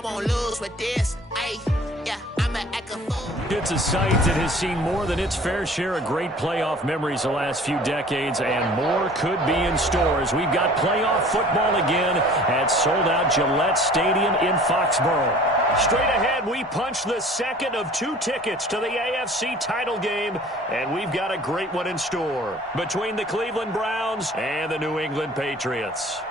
I won't lose with this. Ay, yeah, I'm an act a fool. It's a site that has seen more than its fair share of great playoff memories the last few decades, and more could be in store as we've got playoff football again at sold-out Gillette Stadium in Foxborough. Straight ahead, we punch the second of 2 tickets to the AFC title game, and we've got a great one in store between the Cleveland Browns and the New England Patriots.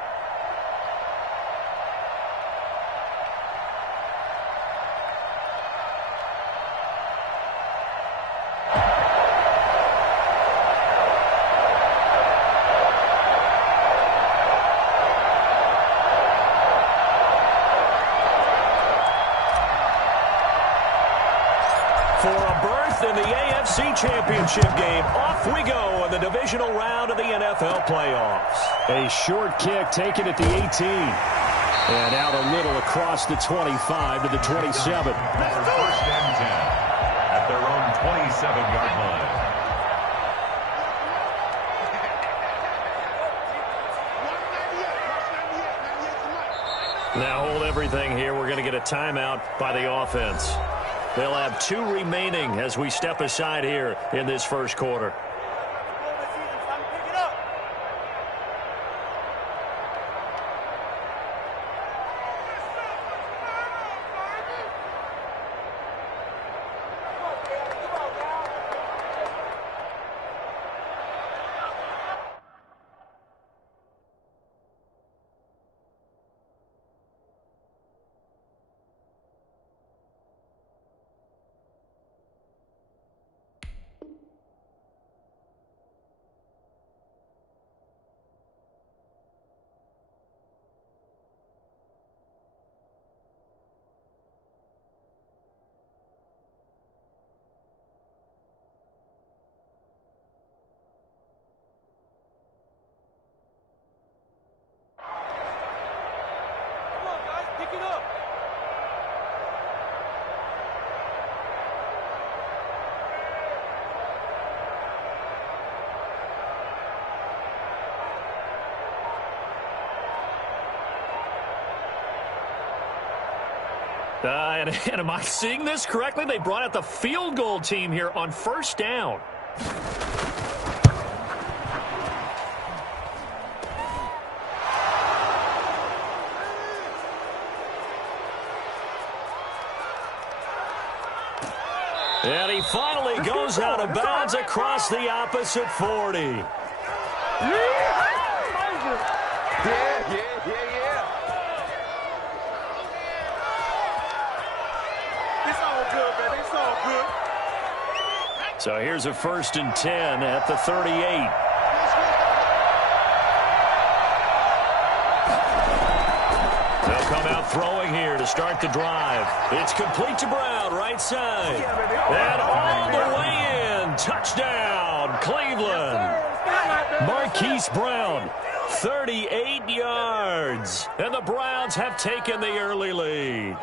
For a berth in the AFC Championship game, off we go in the divisional round of the NFL playoffs. A short kick taken at the 18. And out a little across the 25 to the 27. First and 10 at their own 27-yard line. Now hold everything here. We're going to get a timeout by the offense. They'll have 2 remaining as we step aside here in this first quarter. And am I seeing this correctly? They brought out the field goal team here on first down. And he finally goes out of bounds across the opposite 40. Yeah. So here's a 1st and 10 at the 38. They'll come out throwing here to start the drive. It's complete to Brown, right side. And all the way in. Touchdown, Cleveland. Marquise Brown, 38 yards. And the Browns have taken the early lead.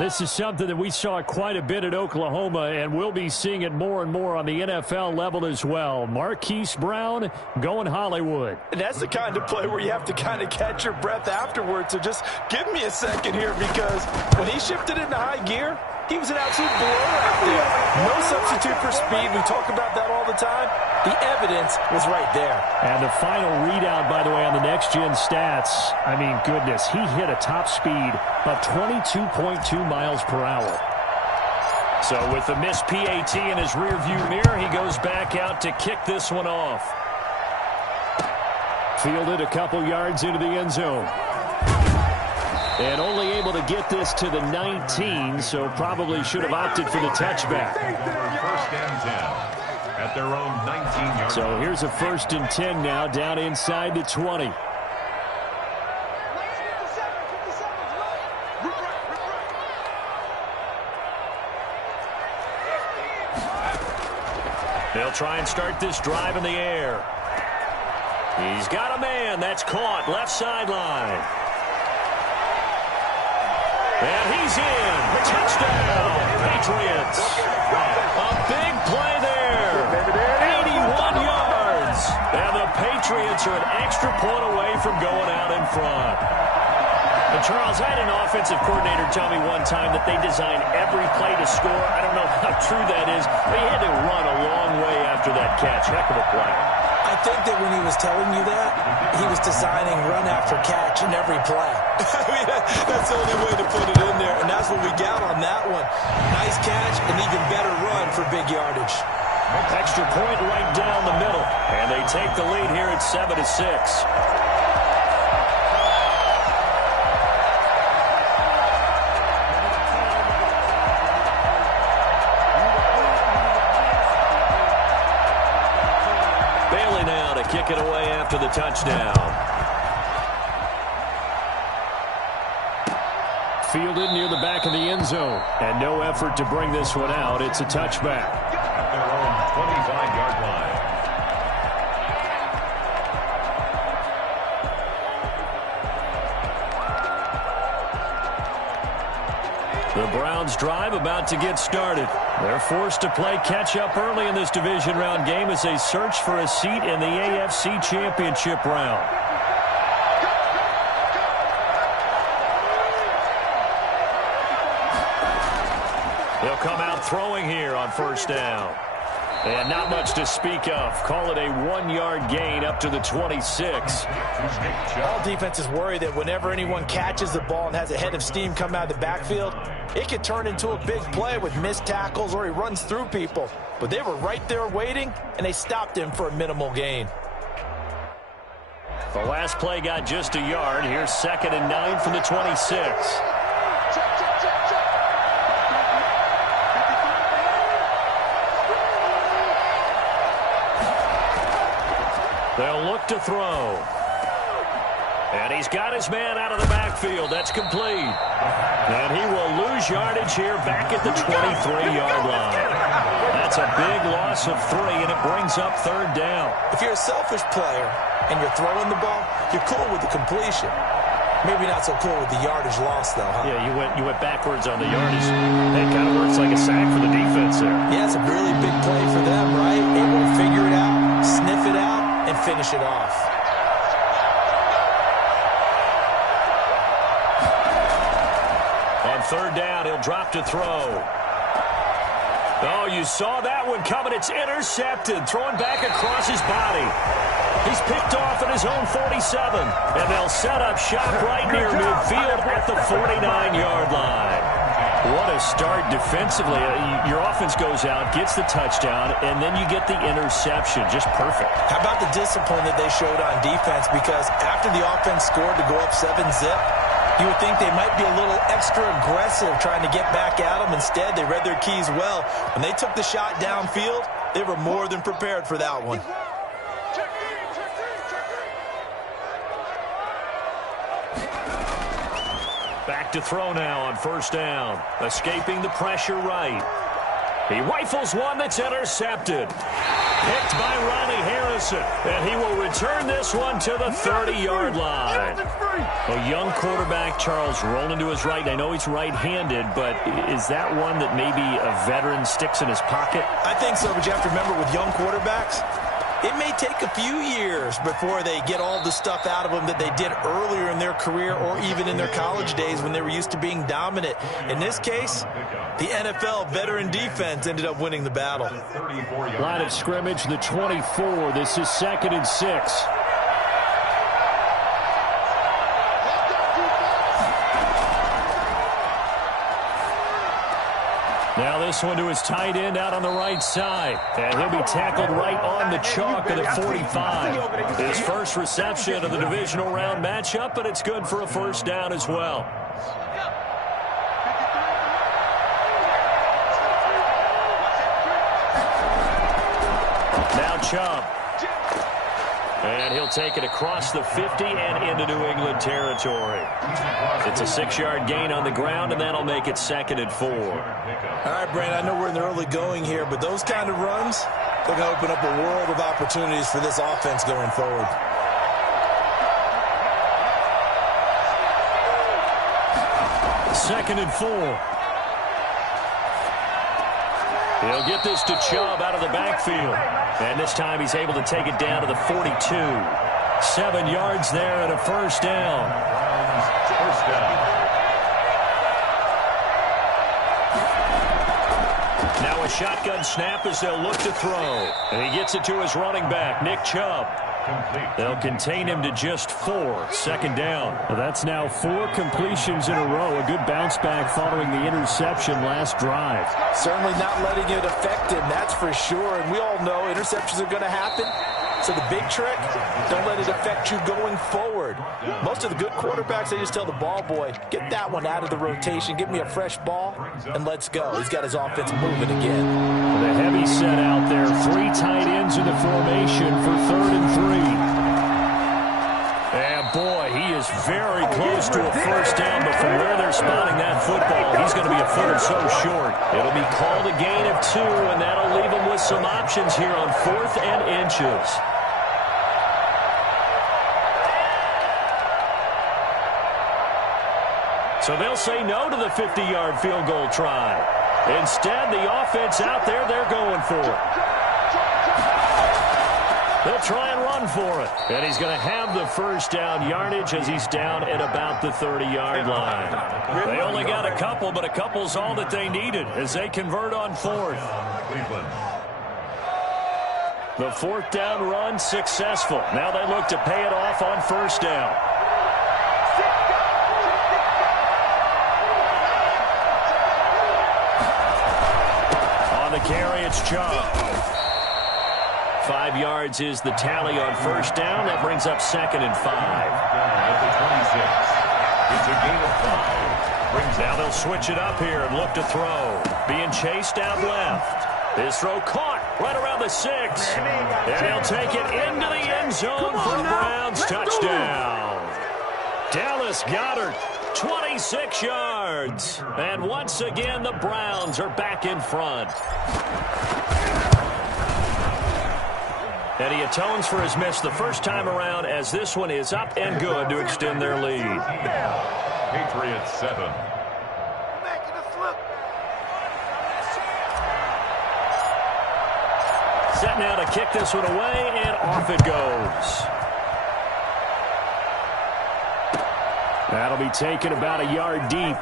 This is something that we saw quite a bit at Oklahoma, and we'll be seeing it more and more on the NFL level as well. Marquise Brown going Hollywood. And that's the kind of play where you have to kind of catch your breath afterwards. So just give me a second here, because when he shifted into high gear, he was an absolute blowout there. No substitute for speed. We talk about that all the time. The evidence was right there. And the final readout, by the way, on the next-gen stats, I mean, goodness, he hit a top speed of 22.2 miles per hour. So with the missed PAT in his rearview mirror, he goes back out to kick this one off. Fielded a couple yards into the end zone. And only able to get this to the 19, so probably should have opted for the touchback. First and 10 at their own 19-yard. So here's a 1st and 10 now, down inside the 20. They'll try and start this drive in the air. He's got a man. That's caught. Left sideline. And he's in. Touchdown, Patriots. A big play there. 81 yards. And the Patriots are an extra point away from going out in front. And Charles, I had an offensive coordinator tell me one time that they design every play to score. I don't know how true that is, but he had to run a long way after that catch. Heck of a play. I think that when he was telling you that, he was designing run after catch in every play. I mean, that's the only way to put it in there, and that's what we got on that one. Nice catch, and even better run for big yardage. Extra point right down the middle, and they take the lead here at 7-6. Kick it away after the touchdown. Fielded near the back of the end zone. And no effort to bring this one out. It's a touchback. At their own 25-yard line. The Browns drive about to get started. They're forced to play catch-up early in this division round game as they search for a seat in the AFC Championship round. They'll come out throwing here on first down. And not much to speak of. Call it a 1-yard gain up to the 26. All defenses worry that whenever anyone catches the ball and has a head of steam come out of the backfield, it could turn into a big play with missed tackles or he runs through people. But they were right there waiting, and they stopped him for a minimal gain. The last play got just a yard. Here's 2nd and 9 from the 26. They'll look to throw. And he's got his man out of the backfield. That's complete. And he will lose yardage here back at the 23-yard line. That's a big loss of 3, and it brings up 3rd down. If you're a selfish player and you're throwing the ball, you're cool with the completion. Maybe not so cool with the yardage loss, though, huh? Yeah, you went backwards on the yardage. It kind of works like a sack for the defense there. Yeah, it's a really big play for them, right? Able to figure it out, sniff it out, and finish it off. On 3rd down, he'll drop to throw. Oh, you saw that one coming. It's intercepted. Throwing back across his body. He's picked off at his own 47. And they'll set up shop right near midfield at the 49-yard line. What a start defensively. Your offense goes out, gets the touchdown, and then you get the interception. Just perfect. How about the discipline that they showed on defense? Because after the offense scored to go up 7-zip, you would think they might be a little extra aggressive trying to get back at them. Instead, they read their keys well. When they took the shot downfield, they were more than prepared for that one. Back to throw now on 1st down. Escaping the pressure right. He rifles one that's intercepted. Picked by Ronnie Harrison. And he will return this one to the 30-yard line. A young quarterback, Charles, rolling to his right. I know he's right-handed, but is that one that maybe a veteran sticks in his pocket? I think so, but you have to remember with young quarterbacks, it may take a few years before they get all the stuff out of them that they did earlier in their career or even in their college days when they were used to being dominant. In this case, the NFL veteran defense ended up winning the battle. Line of scrimmage, the 24. This is 2nd and 6. Now this one to his tight end out on the right side. And he'll be tackled right on the chalk of the 45. His first reception of the divisional round matchup, but it's good for a 1st down as well. Now Chubb. And he'll take it across the 50 and into New England territory. It's a 6-yard gain on the ground, and that'll make it 2nd and 4. All right, Brandon, I know we're in the early going here, but those kind of runs, they're going to open up a world of opportunities for this offense going forward. Second and 4. He'll get this to Chubb out of the backfield. And this time he's able to take it down to the 42. 7 yards there and a 1st down. First down. Now a shotgun snap as they'll look to throw. And he gets it to his running back, Nick Chubb. They'll contain him to just 4. Second down. Well, that's now 4 completions in a row. A good bounce back following the interception last drive. Certainly not letting it affect him, that's for sure. And we all know interceptions are going to happen. So the big trick, don't let it affect you going forward. Most of the good quarterbacks, they just tell the ball boy, get that one out of the rotation, give me a fresh ball, and let's go. He's got his offense moving again. The heavy set out there. 3 tight ends in the formation for 3rd and 3. And boy, he is very close to a first down, but from where they're spotting that football, he's going to be a foot or so short. It'll be called a gain of 2, and that'll leave him with some options here on 4th and inches. So they'll say no to the 50-yard field goal try. Instead, the offense out there, they're going for it. They'll try and run for it. And he's going to have the first down yardage as he's down at about the 30-yard line. They only got a couple, but a couple's all that they needed as they convert on 4th. The 4th down run successful. Now they look to pay it off on first down. Carry, it's Chubb. 5 yards is the tally on first down. That brings up 2nd and 5. At the 26. It's a gain of 5. Now they'll switch it up here and look to throw. Being chased out left. His throw caught right around the 6. And he'll take it into the end zone for the Browns. Touchdown. Dallas Goedert. 26 yards. And once again, the Browns are back in front. And he atones for his miss the first time around as this one is up and good to extend their lead. Patriots 7. Set now to kick this one away, and off it goes. That'll be taken about a yard deep.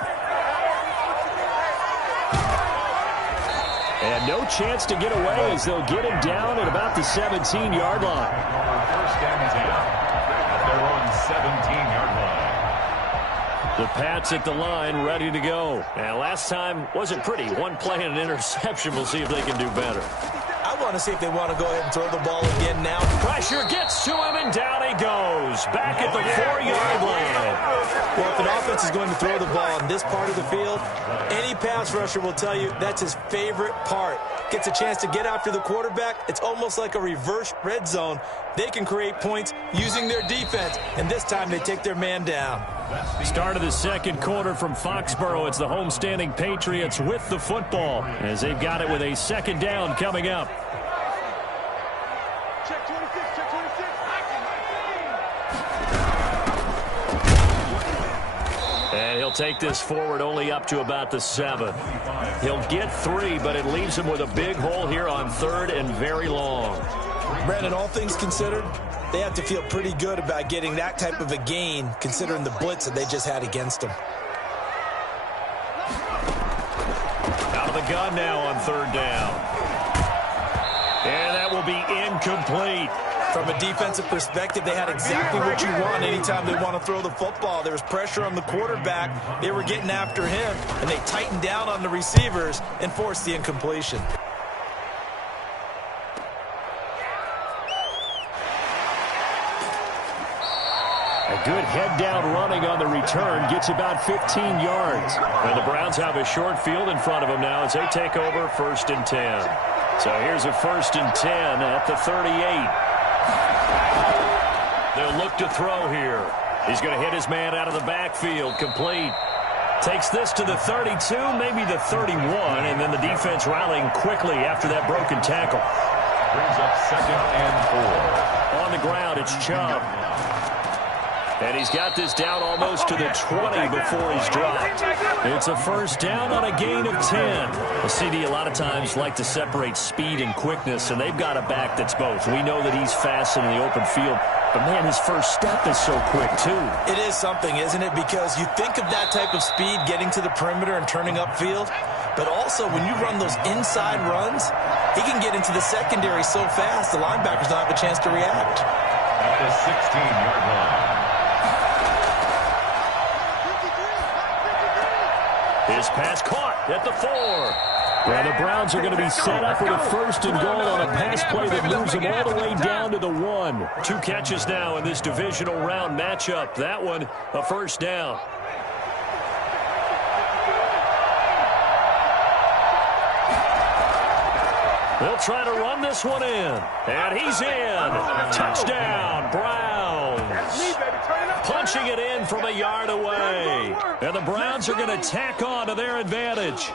And no chance to get away as they'll get him down at about the 17-yard line. First and 10 at their own 17-yard line. The Pats at the line ready to go. And last time wasn't pretty. One play and an interception. We'll see if they can do better. I want to see if they want to go ahead and throw the ball again now. Pressure gets to him, and down he goes. Back at the 4-yard line. Well, if an offense is going to throw the ball in this part of the field, any pass rusher will tell you that's his favorite part. Gets a chance to get after the quarterback. It's almost like a reverse red zone. They can create points using their defense, and this time they take their man down. Start of the second quarter from Foxborough. It's the homestanding Patriots with the football as they've got it with a second down coming up. And he'll take this forward only up to about the 7. He'll get 3, but it leaves him with a big hole here on 3rd and very long. Brandon, all things considered, they have to feel pretty good about getting that type of a gain, considering the blitz that they just had against them. Out of the gun now on 3rd down. And that will be incomplete. From a defensive perspective, they had exactly what you want anytime they want to throw the football. There was pressure on the quarterback. They were getting after him, and they tightened down on the receivers and forced the incompletion. A good head-down running on the return gets about 15 yards. And the Browns have a short field in front of them now as they take over 1st and 10. So here's a 1st and 10 at the 38. They'll look to throw here. He's going to hit his man out of the backfield. Complete. Takes this to the 32, maybe the 31, and then the defense rallying quickly after that broken tackle. Brings up 2nd and 4. On the ground, it's Chubb. And he's got this down almost to the 20 before he's dropped. It's a first down on a gain of 10. The CD a lot of times like to separate speed and quickness, and they've got a back that's both. We know that he's fast in the open field, but, man, his first step is so quick, too. It is something, isn't it? Because you think of that type of speed getting to the perimeter and turning upfield, But also, when you run those inside runs, he can get into the secondary so fast, the linebackers don't have a chance to react. At the 16-yard line. His pass caught at the 4. Well, the Browns are going to be set up with a 1st and goal on a pass play that moves them all the way down to the 1. 2 catches now in this divisional round matchup. That one, a 1st down. They'll try to run this one in. And he's in. Touchdown, Browns. Punching it in from a yard away. And the Browns are going to tack on to their advantage.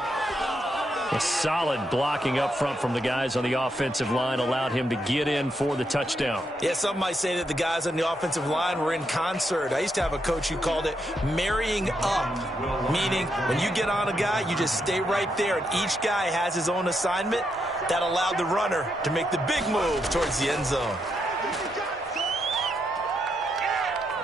A solid blocking up front from the guys on the offensive line allowed him to get in for the touchdown. Yeah, some might say that the guys on the offensive line were in concert. I used to have a coach who called it marrying up, meaning when you get on a guy, you just stay right there, and each guy has his own assignment. That allowed the runner to make the big move towards the end zone.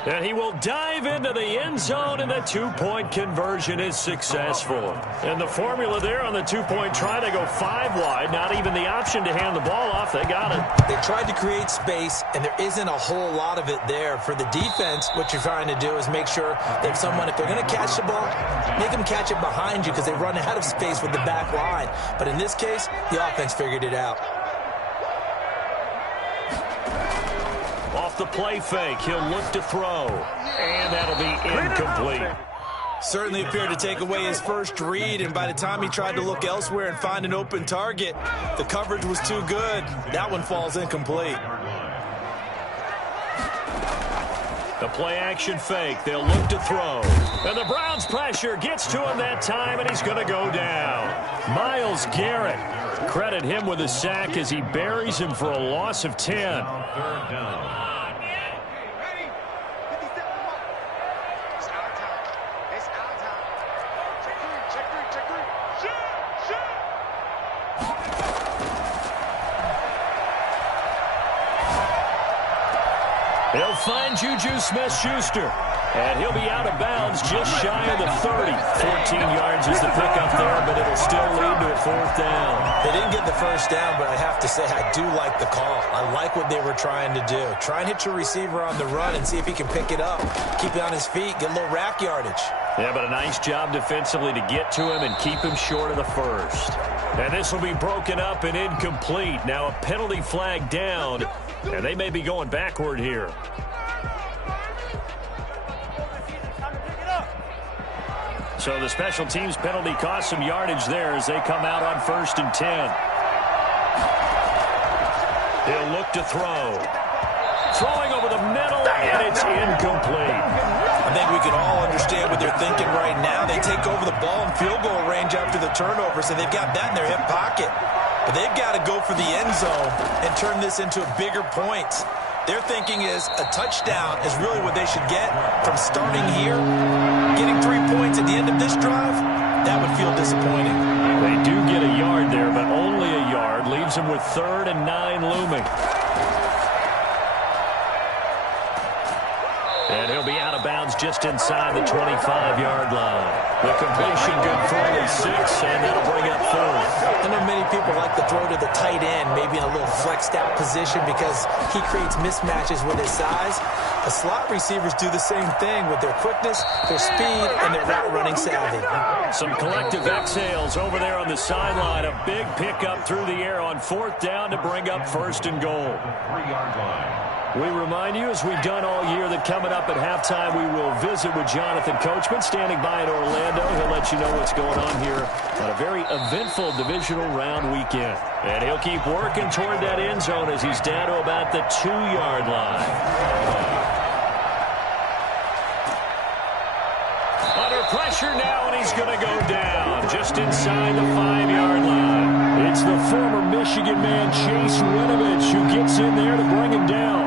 And he will dive into the end zone, and the 2-point conversion is successful. And the formula there on the 2-point try to go 5 wide, not even the option to hand the ball off. They got it. They tried to create space, and there isn't a whole lot of it there. For the defense, what you're trying to do is make sure that someone, if they're going to catch the ball, make them catch it behind you because they run out of space with the back line. But in this case, the offense figured it out. Off the play fake, he'll look to throw. And that'll be incomplete. Certainly appeared to take away his first read, and by the time he tried to look elsewhere and find an open target, the coverage was too good. That one falls incomplete. The play action fake, they'll look to throw. And the Browns pressure gets to him that time, and he's going to go down. Myles Garrett, credit him with a sack as he buries him for a loss of 10. 3rd down. They'll find Juju Smith-Schuster. And he'll be out of bounds just shy of the 30. 14 yards is the pickup there, but it'll still lead to a 4th down. They didn't get the 1st down, but I have to say I do like the call. I like what they were trying to do. Try and hit your receiver on the run and see if he can pick it up. Keep it on his feet, get a little rack yardage. Yeah, but a nice job defensively to get to him and keep him short of the 1st. And this will be broken up and incomplete. Now a penalty flag down, and they may be going backward here. So the special teams penalty cost some yardage there as they come out on 1st and 10. He'll look to throw. Throwing over the middle, and it's incomplete. I think we can all understand what they're thinking right now. They take over the ball in field goal range after the turnover, so they've got that in their hip pocket. But they've got to go for the end zone and turn this into a bigger point. Their thinking is a touchdown is really what they should get from starting here. Getting 3 points at the end of this drive, that would feel disappointing. They do get a yard there, but only a yard. Leaves them with 3rd and 9 looming. And he'll be out of bounds just inside the 25-yard line. The completion good for only 6, and that'll bring up 4th. I know many people like to throw to the tight end, maybe in a little flexed out position because he creates mismatches with his size. The slot receivers do the same thing with their quickness, their speed, and their route running savvy. Some collective exhales over there on the sideline. A big pickup through the air on 4th down to bring up 1st and goal. 3-yard line. We remind you, as we've done all year, that coming up at halftime, we will visit with Jonathan Coachman, standing by in Orlando. He'll let you know what's going on here on a very eventful divisional round weekend. And he'll keep working toward that end zone as he's down to about the 2-yard line. Under pressure now, and he's going to go down just inside the 5-yard line. It's the former Michigan man, Chase Winovich, who gets in there to bring him down.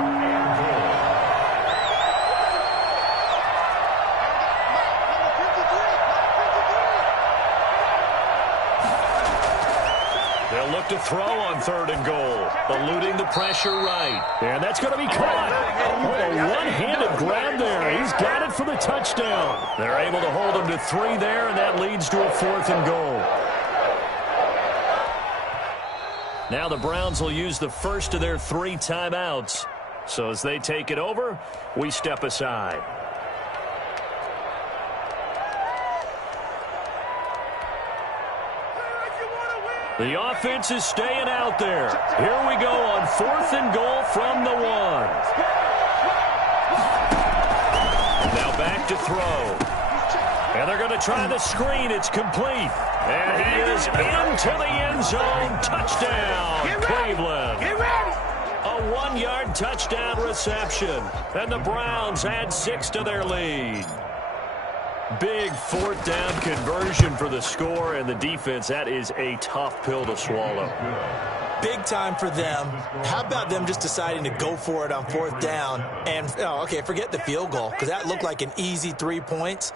They'll look to throw on 3rd and goal, eluding the pressure right. And that's going to be caught. Oh, a one-handed grab there. He's got it for the touchdown. They're able to hold him to 3 there, and that leads to a 4th and goal. Now the Browns will use the first of their 3 timeouts. So as they take it over, we step aside. The offense is staying out there. Here we go on 4th and goal from the 1. Now back to throw. And they're going to try the screen. It's complete. And he is into the end zone. Touchdown, Cleveland. A 1-yard touchdown reception. And the Browns add 6 to their lead. Big 4th down conversion for the score, and the defense, that is a tough pill to swallow. Big time for them. How about them just deciding to go for it on 4th down? And, okay, forget the field goal, because that looked like an easy 3 points.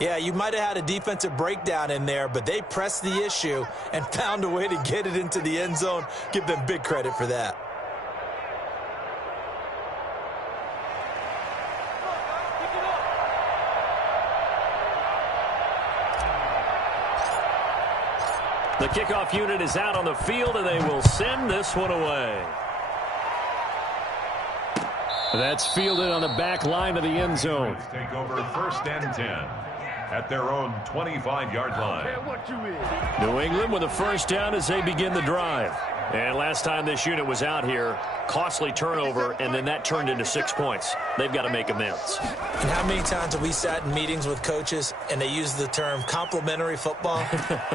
Yeah, you might have had a defensive breakdown in there, but they pressed the issue and found a way to get it into the end zone. Give them big credit for that. The kickoff unit is out on the field, and they will send this one away. That's fielded on the back line of the end zone. Take over 1st and 10 at their own 25-yard line. New England with a 1st down as they begin the drive. And last time this unit was out here, costly turnover, and then that turned into 6 points. They've got to make amends. And how many times have we sat in meetings with coaches and they use the term complementary football?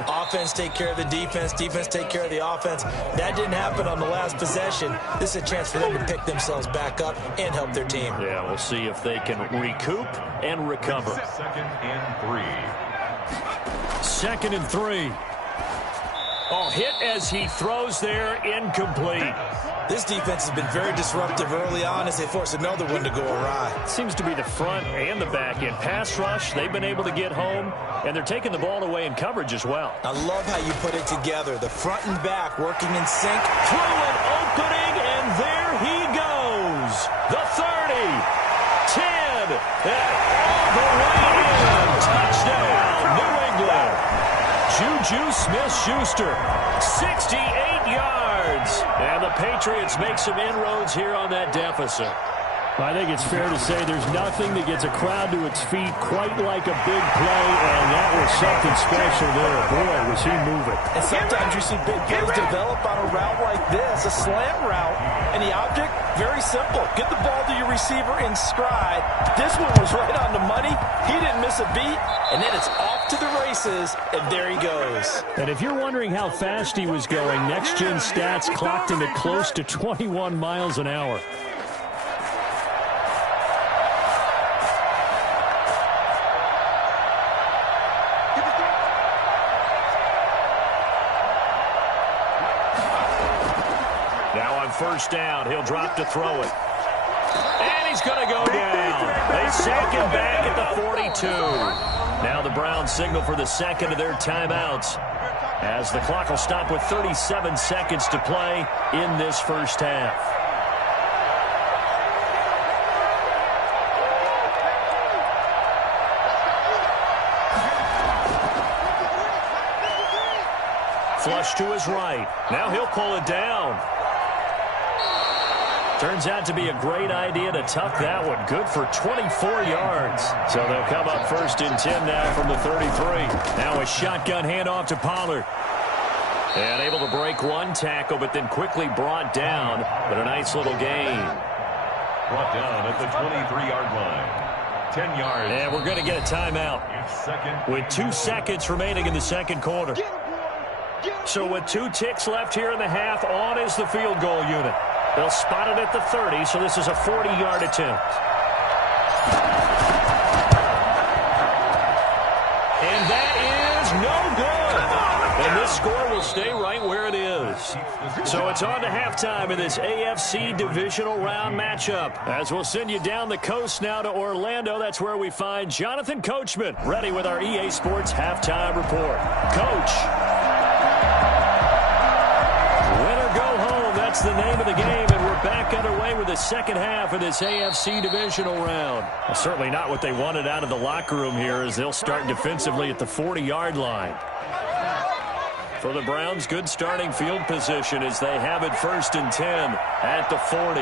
Offense take care of the defense, defense take care of the offense. That didn't happen on the last possession. This is a chance for them to pick themselves back up and help their team. Yeah, we'll see if they can recoup and recover. 2nd and 3. 2nd and 3. Oh, hit as he throws there, incomplete. This defense has been very disruptive early on as they force another one to go awry. Seems to be the front and the back end. Pass rush, they've been able to get home, and they're taking the ball away in coverage as well. I love how you put it together. The front and back working in sync. Through an opening, and there he goes. The 30, 10, and all the way in. Touchdown, New England. Juju Smith-Schuster, 68 yards. And the Patriots make some inroads here on that deficit. I think it's fair to say there's nothing that gets a crowd to its feet quite like a big play, and that was something special there. Boy, was he moving. And sometimes you see big plays develop on a route like this, a slant route, and the object, very simple. Get the ball to your receiver in stride. This one was right on the money. He didn't miss a beat, and then it's off to the races, and there he goes. And if you're wondering how fast he was going, next-gen stats clocked him at close to 21 miles an hour. First down, he'll drop to throw it. And he's going to go down. They sack him back at the 42. Now the Browns signal for the 2nd of their timeouts, as the clock will stop with 37 seconds to play in this first half. Flush to his right. Now he'll pull it down. Turns out to be a great idea to tuck that one. Good for 24 yards. So they'll come up 1st and 10 now from the 33. Now a shotgun handoff to Pollard. And able to break one tackle, but then quickly brought down. But a nice little gain. Brought down at the 23-yard line. 10 yards. And we're going to get a timeout. With 2 seconds remaining in the second quarter. So with 2 ticks left here in the half, on is the field goal unit. They'll spot it at the 30, so this is a 40-yard attempt. And that is no good. And this score will stay right where it is. So it's on to halftime in this AFC divisional round matchup. As we'll send you down the coast now to Orlando, that's where we find Jonathan Coachman, ready with our EA Sports halftime report. Coach. That's the name of the game, and we're back underway with the second half of this AFC divisional round. Well, certainly not what they wanted out of the locker room here, as they'll start defensively at the 40-yard line. For the Browns, good starting field position as they have it 1st and 10 at the 40.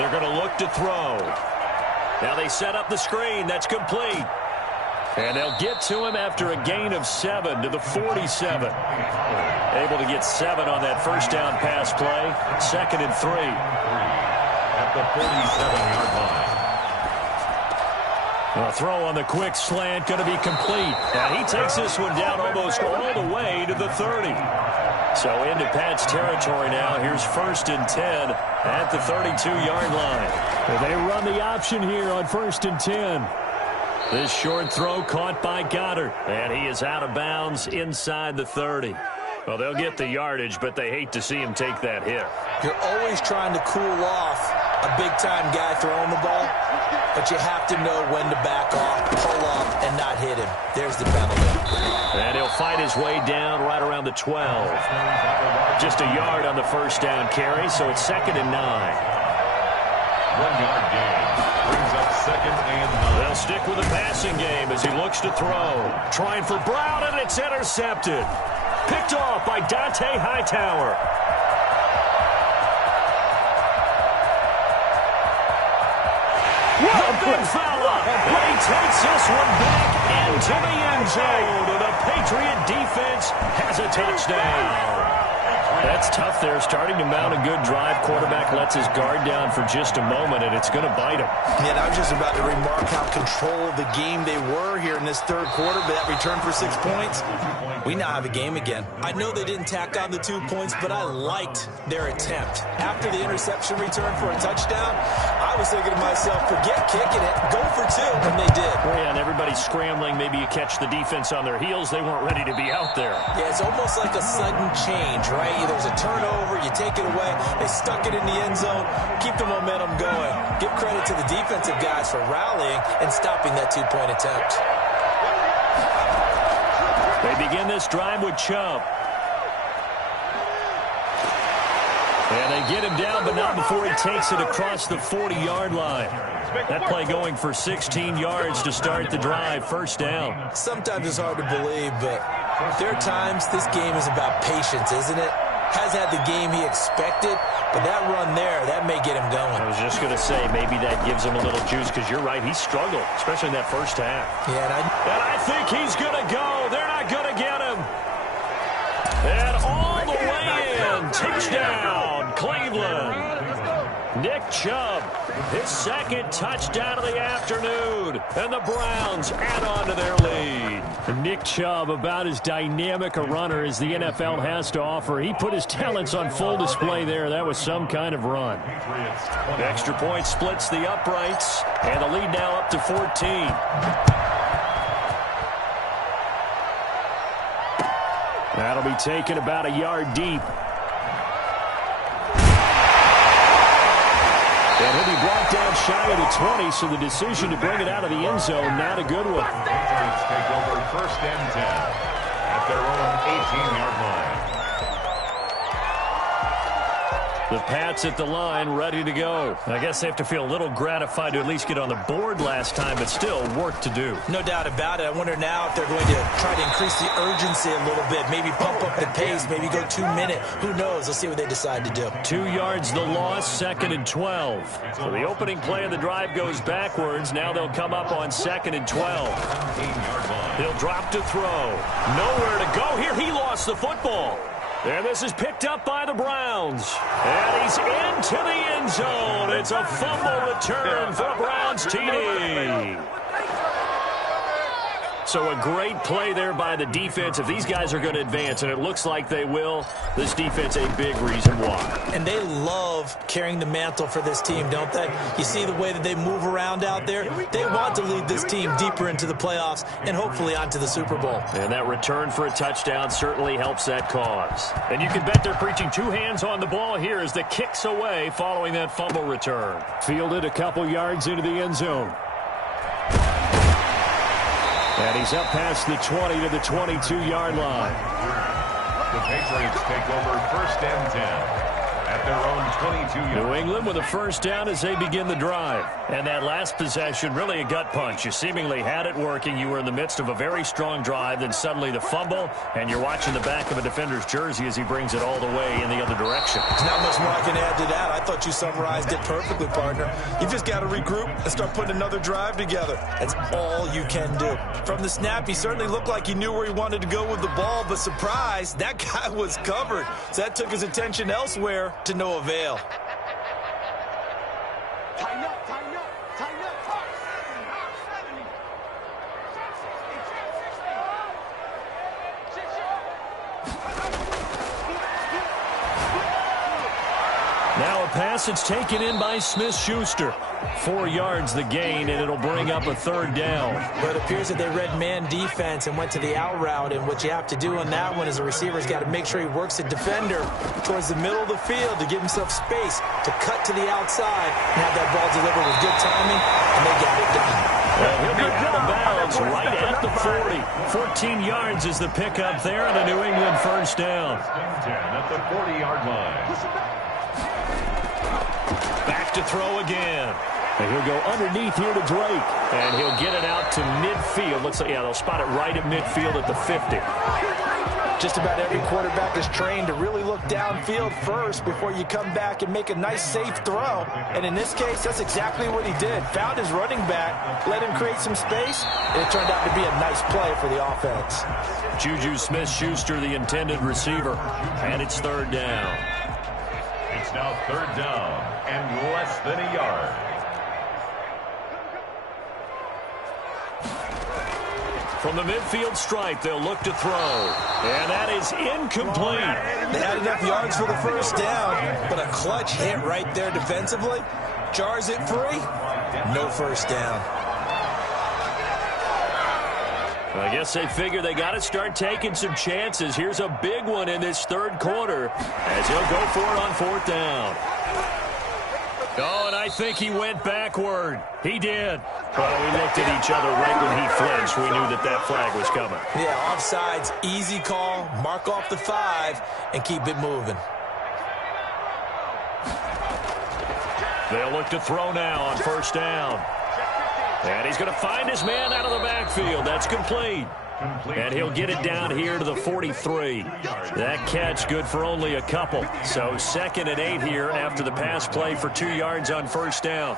They're going to look to throw. Now they set up the screen. That's complete. And they'll get to him after a gain of 7 to the 47. Able to get 7 on that first down pass play. 2nd and 3. At the 47-yard line. A throw on the quick slant going to be complete. And he takes this one down almost all the way to the 30. So into Pat's territory now. Here's 1st and 10 at the 32-yard line. They run the option here on 1st and 10. This short throw caught by Goddard. And he is out of bounds inside the 30. Well, they'll get the yardage, but they hate to see him take that hit. You're always trying to cool off a big-time guy throwing the ball, but you have to know when to back off, pull up, and not hit him. There's the penalty. And he'll fight his way down right around the 12. Just a yard on the first down carry, so it's 2nd and 9. 1-yard gain. Brings up 2nd and 9. They'll stick with the passing game as he looks to throw. Trying for Brown, and it's intercepted. Picked off by Dante Hightower. The big fella, but he takes this one back into the end zone. And the Patriot defense has a touchdown. That's tough there, starting to mount a good drive. Quarterback lets his guard down for just a moment, and it's going to bite him. Yeah, I was just about to remark how control of the game they were here in this third quarter, but that return for 6 points, we now have a game again. I know they didn't tack on the 2 points, but I liked their attempt. After the interception return for a touchdown, I was thinking to myself, forget kicking it, go for 2, and they did. Yeah, and everybody's scrambling. Maybe you catch the defense on their heels. They weren't ready to be out there. Yeah, it's almost like a sudden change, right? There's a turnover, you take it away, they stuck it in the end zone, keep the momentum going. Give credit to the defensive guys for rallying and stopping that 2-point attempt. They begin this drive with Chubb. And they get him down, but not before he takes it across the 40-yard line. That play going for 16 yards to start the drive, 1st down. Sometimes it's hard to believe, but there are times this game is about patience, isn't it? Has had the game he expected, but that run there, that may get him going. I was just going to say, maybe that gives him a little juice, because you're right, he struggled, especially in that first half. Yeah, and I think he's going to go. They're not going to get him. And all the way in, touchdown, Cleveland. Nick Chubb, his 2nd touchdown of the afternoon, and the Browns add on to their lead. Nick Chubb, about as dynamic a runner as the NFL has to offer. He put his talents on full display there. That was some kind of run. The extra point splits the uprights, and the lead now up to 14. That'll be taken about a yard deep. And he'll be brought down shy of the 20, so the decision to bring it out of the end zone, not a good one. Patriots take over 1st and 10 at their own 18-yard line. The Pats at the line, ready to go. I guess they have to feel a little gratified to at least get on the board last time, but still work to do. no doubt about it. I wonder now if they're going to try to increase the urgency a little bit, maybe pump up the pace, maybe go 2-minute. Who knows? Let's see what they decide to do. 2 yards the loss, 2nd and 12. So the opening play of the drive goes backwards. Now they'll come up on 2nd and 12. He'll drop to throw. Nowhere to go here. He lost the football. And this is picked up by the Browns. And he's into the end zone. It's a fumble return for a Browns TD. So a great play there by the defense. If these guys are going to advance, and it looks like they will, this defense a big reason why. And they love carrying the mantle for this team, don't they? You see the way that they move around out there? They want to lead this team deeper into the playoffs and hopefully onto the Super Bowl. And that return for a touchdown certainly helps that cause. And you can bet they're preaching 2 hands on the ball here as the kick's away following that fumble return. Fielded a couple yards into the end zone. And he's up past the 20 to the 22-yard line. The Patriots take over 1st and 10 at their own 22 New England with a first down as they begin the drive. And that last possession, really a gut punch. You seemingly had it working. You were in the midst of a very strong drive. Then suddenly the fumble, and you're watching the back of a defender's jersey as he brings it all the way in the other direction. There's not much more I can add to that. I thought you summarized it perfectly, partner. You just got to regroup and start putting another drive together. That's all you can do. From the snap, he certainly looked like he knew where he wanted to go with the ball, but surprise, that guy was covered. So that took his attention elsewhere to no avail. Tighten up, tighten up, tighten up. Now a pass that's taken in by Smith-Schuster. 4 yards the gain, and it'll bring up a third down. But it appears that they read man defense and went to the out route, and what you have to do on that one is the receiver's got to make sure he works the defender towards the middle of the field to give himself space to cut to the outside and have that ball delivered with good timing, and they got it done. Well, he'll be out of bounds right at the 40. 14 yards is the pickup there on a New England first down. at the 40-yard line. Back to throw again. And he'll go underneath here to Drake. And he'll get it out to midfield. Looks like, yeah, they'll spot it right at midfield at the 50. Just about every quarterback is trained to really look downfield first before you come back and make a nice, safe throw. And in this case, that's exactly what he did. Found his running back, let him create some space, and it turned out to be a nice play for the offense. Juju Smith-Schuster, the intended receiver. And it's third down. It's now third down and less than a yard. From the midfield stripe, they'll look to throw. And that is incomplete. They had enough yards for the first down, but a clutch hit right there defensively. Jars it free. No first down. I guess they figure they got to start taking some chances. Here's a big one in this third quarter as he'll go for it on fourth down. Oh, and I think he went backward. He did. Well, we looked at each other right when he flinched. We knew that that flag was coming. Yeah, offsides, easy call. Mark off the 5 and keep it moving. They'll look to throw now on first down. And he's going to find his man out of the backfield. That's complete. And he'll get it down here to the 43. That catch good for only a couple. So 2nd and 8 here after the pass play for 2 yards on first down.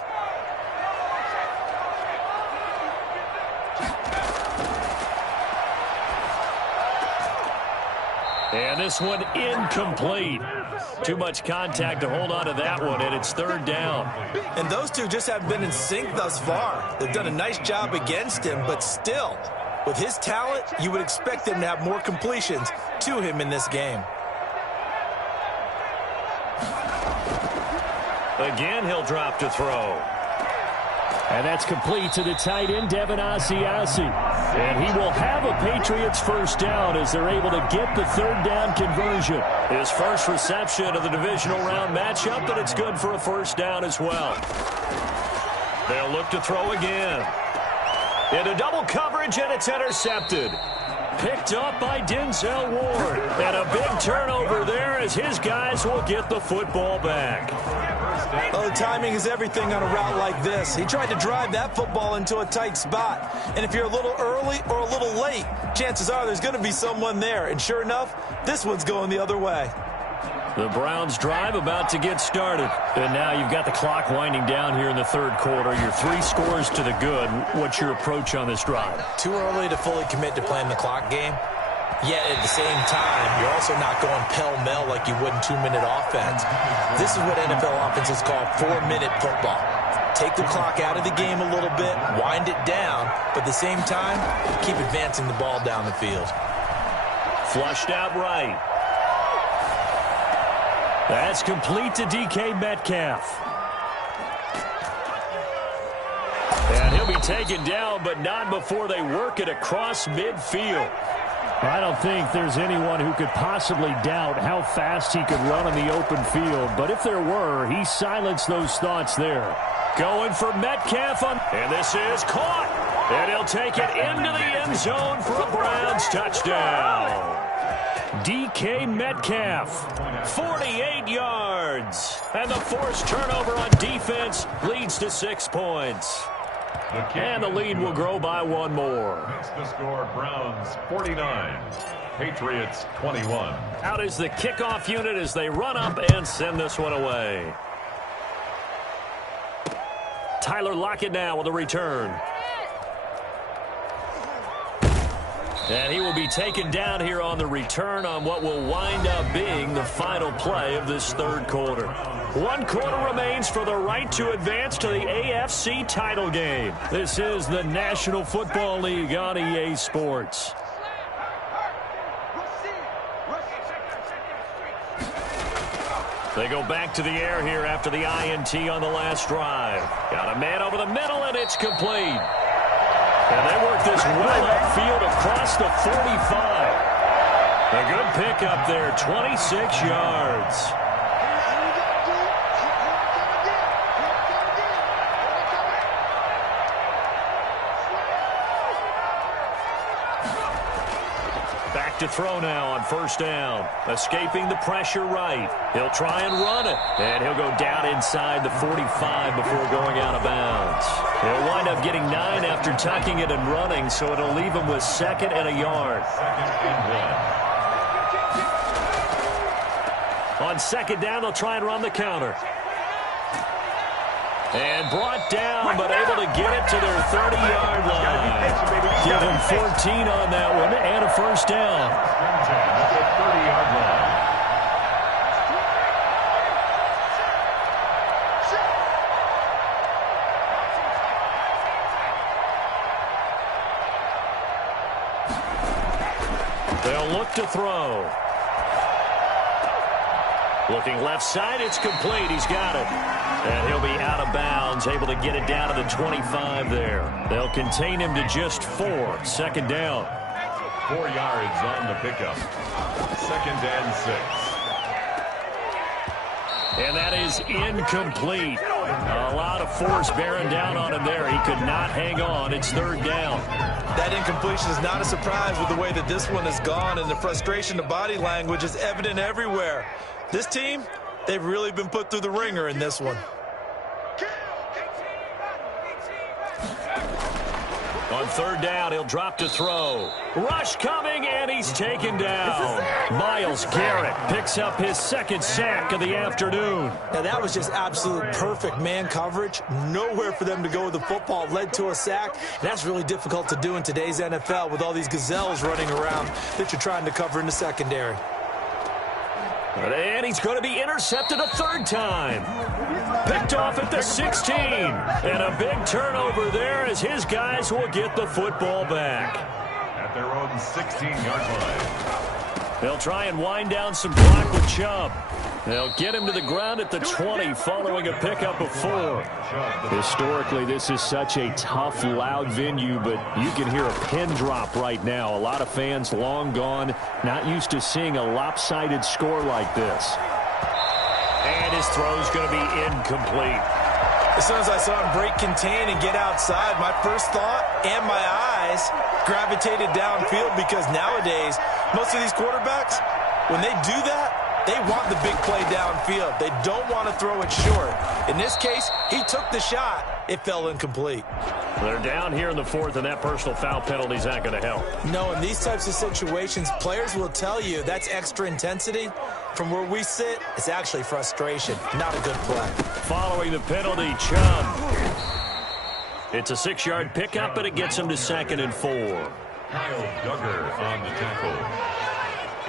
And this one incomplete. Too much contact to hold on to that one, and it's third down. And those two just haven't been in sync thus far. They've done a nice job against him, but still, with his talent, you would expect him to have more completions to him in this game. Again, he'll drop to throw. And that's complete to the tight end, Devin Asiasi. And he will have a Patriots first down as they're able to get the third down conversion. His first reception of the divisional round matchup, but it's good for a first down as well. They'll look to throw again. Into double coverage, and it's intercepted. Picked up by Denzel Ward. And a big turnover there as his guys will get the football back. Well, the timing is everything on a route like this. He tried to drive that football into a tight spot. And if you're a little early or a little late, chances are there's going to be someone there. And sure enough, this one's going the other way. The Browns drive about to get started. And now you've got the clock winding down here in the third quarter. You're 3 scores to the good. What's your approach on this drive? Too early to fully commit to playing the clock game. Yet at the same time, you're also not going pell-mell like you would in 2-minute offense. This is what NFL offenses call 4-minute football. Take the clock out of the game a little bit, wind it down, but at the same time, keep advancing the ball down the field. Flushed out right. That's complete to DK Metcalf. And he'll be taken down, but not before they work it across midfield. I don't think there's anyone who could possibly doubt how fast he could run on the open field. But if there were, he silenced those thoughts there. Going for Metcalf on, and this is caught. And he'll take it into the end zone for a Browns touchdown. DK Metcalf, 48 yards. And the forced turnover on defense leads to 6 points. And the lead will grow by 1 more. Makes the score Browns 49, Patriots 21. Out is the kickoff unit as they run up and send this one away. Tyler Lockett now with a return. And he will be taken down here on the return on what will wind up being the final play of this third quarter. 1 quarter remains for the right to advance to the AFC title game. This is the National Football League on EA Sports. They go back to the air here after the INT on the last drive. Got a man over the middle, and it's complete. And they work this well upfield across the 45. A good pickup there, 26 yards. Back to throw now on first down. Escaping the pressure right. He'll try and run it. And he'll go down inside the 45 before going out of bounds. He'll wind up getting 9 after tucking it and running, so it'll leave him with 2nd and a yard. 2nd and 1. On 2nd down, they'll try and run the counter. And brought down, but able to get it to their 30-yard line. Give him 14 on that one and a first down. At the 30-yard line. They'll look to throw. Looking left side, it's complete. He's got it. And he'll be out of bounds, able to get it down to the 25 there. They'll contain him to just 4. 2nd down. 4 yards on the pickup. 2nd and 6. And that is incomplete. A lot of force bearing down on him there. He could not hang on. It's 3rd down. That incompletion is not a surprise with the way that this one has gone, and the frustration of body language is evident everywhere. This team, they've really been put through the ringer in this one. On 3rd down, he'll drop to throw. Rush coming, and he's taken down. Myles Garrett picks up his 2nd sack of the afternoon. Now, that was just absolute perfect man coverage. Nowhere for them to go with the football. Led to a sack. That's really difficult to do in today's NFL with all these gazelles running around that you're trying to cover in the secondary. And he's going to be intercepted a 3rd time. Picked off at the 16. And a big turnover there as his guys will get the football back. At their own 16-yard line. They'll try and wind down some clock with Chubb. They'll get him to the ground at the 20 following a pickup of 4. Historically, this is such a tough, loud venue, but you can hear a pin drop right now. A lot of fans long gone, not used to seeing a lopsided score like this. And his throw's going to be incomplete. As soon as I saw him break contain and get outside, my first thought and my eyes gravitated downfield, because nowadays, most of these quarterbacks, when they do that, they want the big play downfield. They don't want to throw it short. In this case, he took the shot. It fell incomplete. They're down here in the 4th, and that personal foul penalty is not going to help. No, in these types of situations, players will tell you that's extra intensity. From where we sit, it's actually frustration, not a good play. Following the penalty, Chubb. It's a 6-yard pickup, but it gets him to 2nd and 4. Kyle Duggar on the tackle.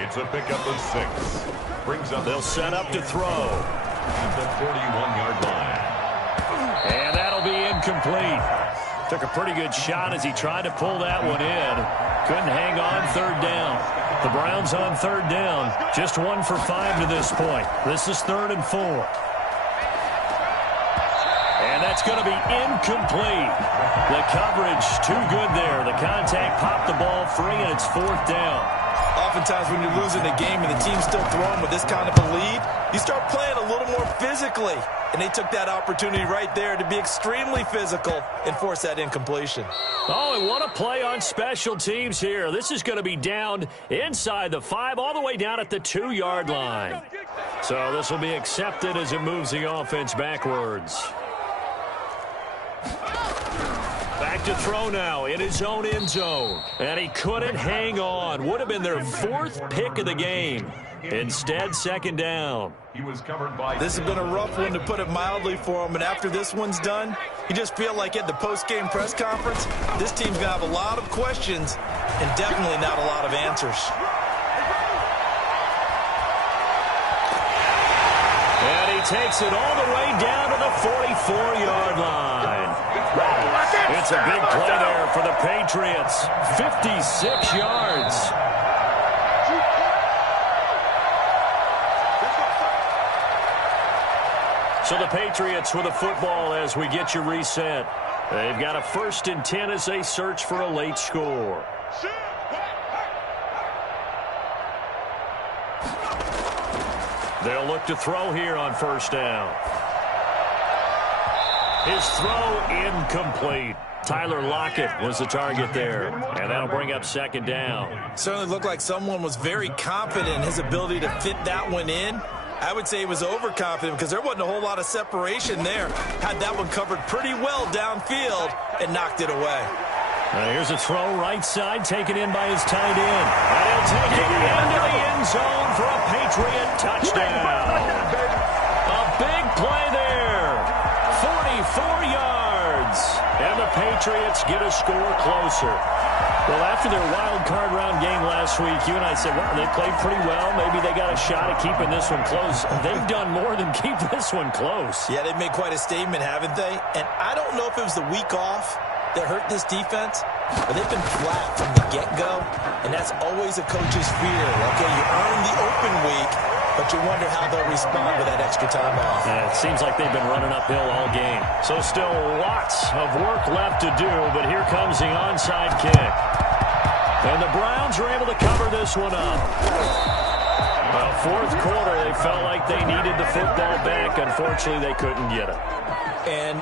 It's a pickup of 6. Brings up. They'll set up to throw. At the 41-yard line. And that'll be incomplete. Took a pretty good shot as he tried to pull that one in. Couldn't hang on 3rd down. The Browns on 3rd down. Just 1 for 5 to this point. This is 3rd and 4. And that's going to be incomplete. The coverage too good there. The contact popped the ball free, and it's 4th down. Oftentimes when you're losing a game and the team's still throwing with this kind of a lead, you start playing a little more physically. And they took that opportunity right there to be extremely physical and force that incompletion. Oh, and what a play on special teams here. This is going to be down inside the 5, all the way down at the 2-yard line. So this will be accepted as it moves the offense backwards. Back to throw now in his own end zone. And he couldn't hang on. Would have been their 4th pick of the game. Instead, second down. He was covered by... This has been a rough one, to put it mildly, for him. And after this one's done, you just feel like at the post-game press conference, this team's going to have a lot of questions and definitely not a lot of answers. And he takes it all the way down to the 44-yard line. It's a big play there for the Patriots. 56 yards. So the Patriots with the football as we get you reset. They've got a 1st and 10 as they search for a late score. They'll look to throw here on 1st down. His throw incomplete. Tyler Lockett was the target there, and that'll bring up 2nd down. Certainly looked like someone was very confident in his ability to fit that one in. I would say he was overconfident because there wasn't a whole lot of separation there. Had that one covered pretty well downfield and knocked it away. Here's a throw right side taken in by his tight end. And he'll take it into the end zone for a Patriot touchdown. A big play there. 44 yards. And the Patriots get a score closer. Well, after their wild card round game last week, you and I said, well, they played pretty well. Maybe they got a shot at keeping this one close. They've done more than keep this one close. Yeah, they've made quite a statement, haven't they? And I don't know if it was the week off that hurt this defense, but they've been flat from the get-go, and that's always a coach's fear. Okay, you earn the open week, but you wonder how they'll respond with that extra time off. Yeah, it seems like they've been running uphill all game. So still lots of work left to do, but here comes the onside kick. And the Browns are able to cover this one up. Well, 4th quarter, they felt like they needed the football back. Unfortunately, they couldn't get it. And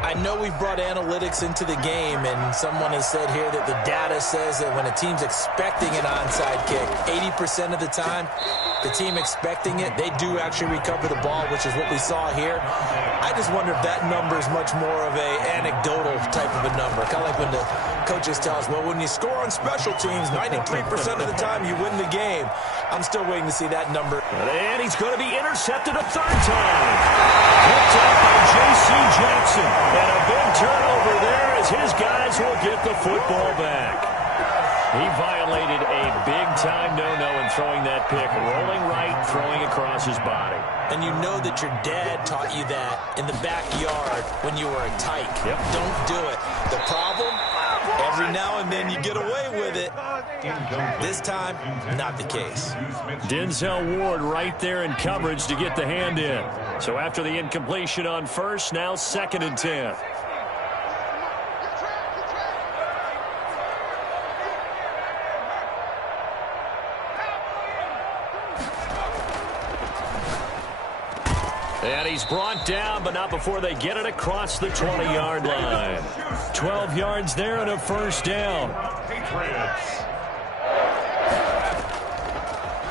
I know we've brought analytics into the game, and someone has said here that the data says that when a team's expecting an onside kick, 80% of the time, the team expecting it, they do actually recover the ball, which is what we saw here. I just wonder if that number is much more of a anecdotal type of a number. Kind of like when the coaches tell us, well, when you score on special teams, 93% of the time you win the game. I'm still waiting to see that number. And he's going to be intercepted a 3rd time. Picked up by J.C. Jackson. And a big turnover there as his guys will get the football back. He violated a big-time no-no in throwing that pick, rolling right, throwing across his body. And you know that your dad taught you that in the backyard when you were a tyke. Yep. Don't do it. The problem, every now and then you get away with it. This time, not the case. Denzel Ward right there in coverage to get the hand in. So after the incompletion on 1st, now 2nd and 10. And he's brought down, but not before they get it across the 20-yard line. 12 yards there and a 1st down.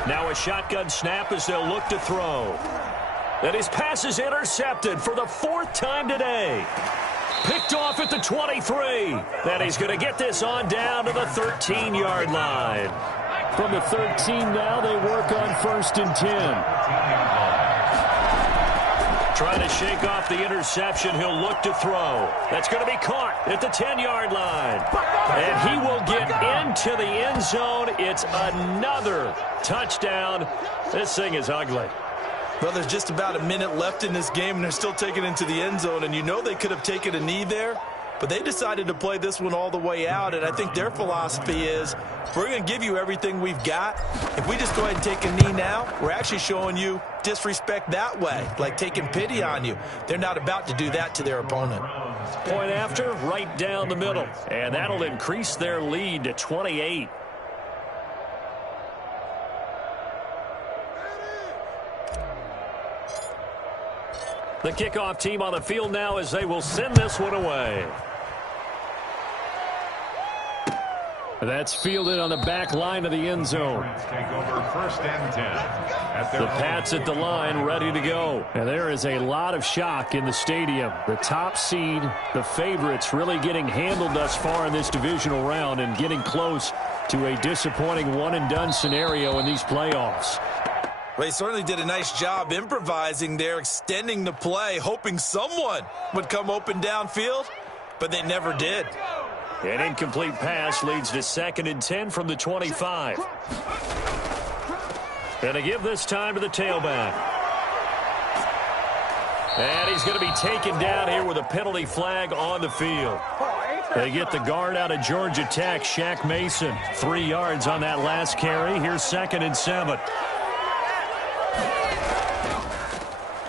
Now a shotgun snap as they'll look to throw. And his pass is intercepted for the 4th time today. Picked off at the 23. Then he's going to get this on down to the 13-yard line. From the 13 now, they work on 1st and 10. Trying to shake off the interception. He'll look to throw. That's going to be caught at the 10-yard line. And he will get into the end zone. It's another touchdown. This thing is ugly. Well, there's just about a minute left in this game, and they're still taking it into the end zone. And you know they could have taken a knee there, but they decided to play this one all the way out. And I think their philosophy is, we're going to give you everything we've got. If we just go ahead and take a knee now, we're actually showing you disrespect that way, like taking pity on you. They're not about to do that to their opponent. Point after, right down the middle. And that'll increase their lead to 28. The kickoff team on the field now as they will send this one away. That's fielded on the back line of the end zone. Take over 1st and 10. The Pats at the line, ready to go. And there is a lot of shock in the stadium. The top seed, the favorites, really getting handled thus far in this divisional round and getting close to a disappointing one-and-done scenario in these playoffs. Well, he certainly did a nice job improvising there, extending the play, hoping someone would come open downfield, but they never did. An incomplete pass leads to 2nd and 10 from the 25. And to give this time to the tailback. And he's going to be taken down here with a penalty flag on the field. They get the guard out of Georgia Tech, Shaq Mason. 3 yards on that last carry. Here's 2nd and 7.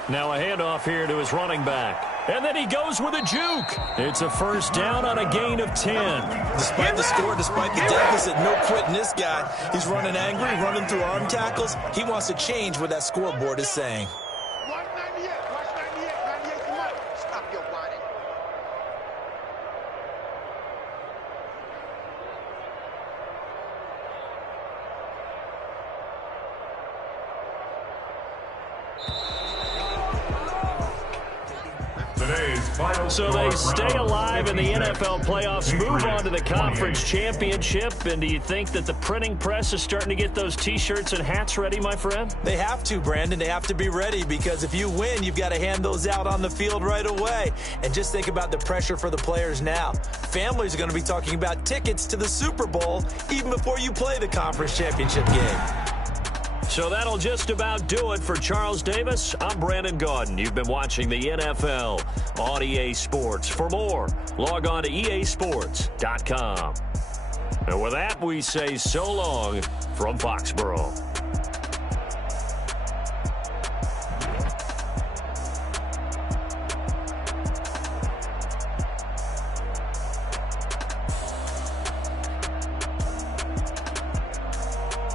Now a handoff here to his running back. And then he goes with a juke. It's a 1st down on a gain of 10. Despite the score, despite the deficit, no quitting this guy. He's running angry, running through arm tackles. He wants to change what that scoreboard is saying. Watch 98, watch 98, 98 come on. Stop your whining. So they stay alive in the NFL playoffs, move on to the conference championship. And do you think that the printing press is starting to get those T-shirts and hats ready, my friend? They have to, Brandon. They have to be ready because if you win, you've got to hand those out on the field right away. And just think about the pressure for the players now. Families are going to be talking about tickets to the Super Bowl even before you play the conference championship game. So that'll just about do it for Charles Davis. I'm Brandon Gaudin. You've been watching the NFL on EA Sports. For more, log on to easports.com. And with that, we say so long from Foxborough.